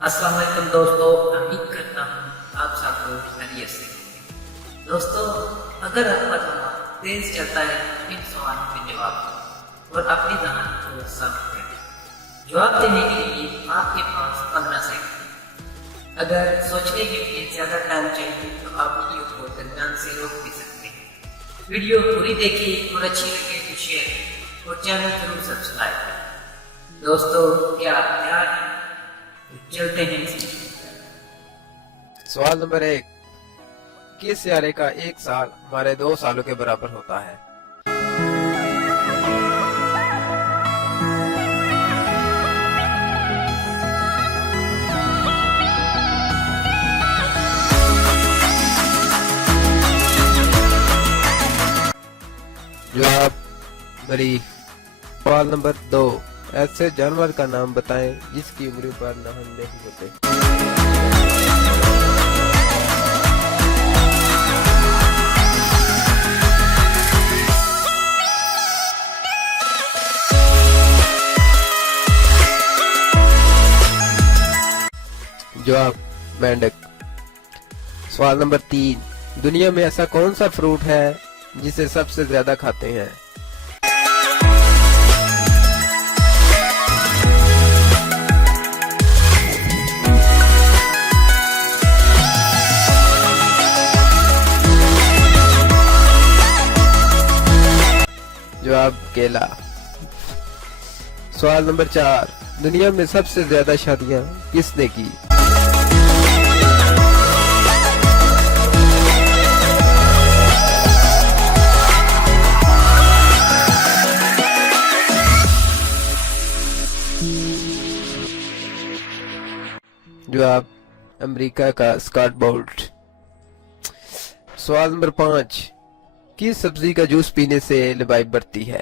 अस्सलाम वालेकुम दोस्तों, उम्मीद करता हूँ आप सब लोग खैरियत से होंगे। दोस्तों, अगर आपका दिमाग तेज चलता है इन सवालों के जवाब और अपनी जहान को साफ करें। जवाब देने के लिए आपके पास 15 सेकंड। अगर सोचने के लिए ज्यादा टाइम चाहिए तो आप वीडियो को दरमियान से रोक भी सकते हैं। वीडियो पूरी देखिए और अच्छी लगे तो शेयर और चैनल जरूर सब्सक्राइब करें। दोस्तों, क्या आप तैयार हैं? चलते हैं। सवाल नंबर 1। किस सियारे का एक साल हमारे 2 सालों के बराबर होता है? जवाब मरीख। सवाल नंबर 2। ऐसे जानवर का नाम बताएं जिसकी उम्र पर नहन नहीं होते। जवाब मेंढक। सवाल नंबर 3। दुनिया में ऐसा कौन सा फ्रूट है जिसे सबसे ज्यादा खाते हैं? जवाब केला। सवाल नंबर 4। दुनिया में सबसे ज्यादा शादियां किसने की? जवाब अमेरिका का स्कॉट बोल्ट। सवाल नंबर 5। किस सब्जी का जूस पीने से लंबाई बढ़ती है?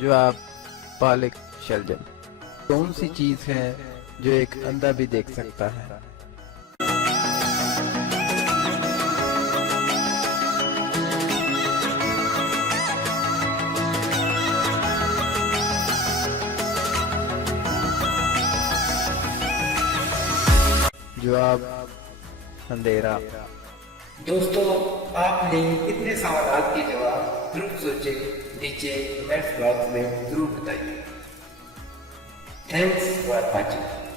जवाब पालक शलजम। कौन सी चीज है जो एक अंधा भी देख सकता है? जवाब अंधेरा। दोस्तों, आपने कितने सवाल के जवाब जरूर सोचे नीचे कमेंट बॉक्स में जरूर बताइए। Thanks for watching.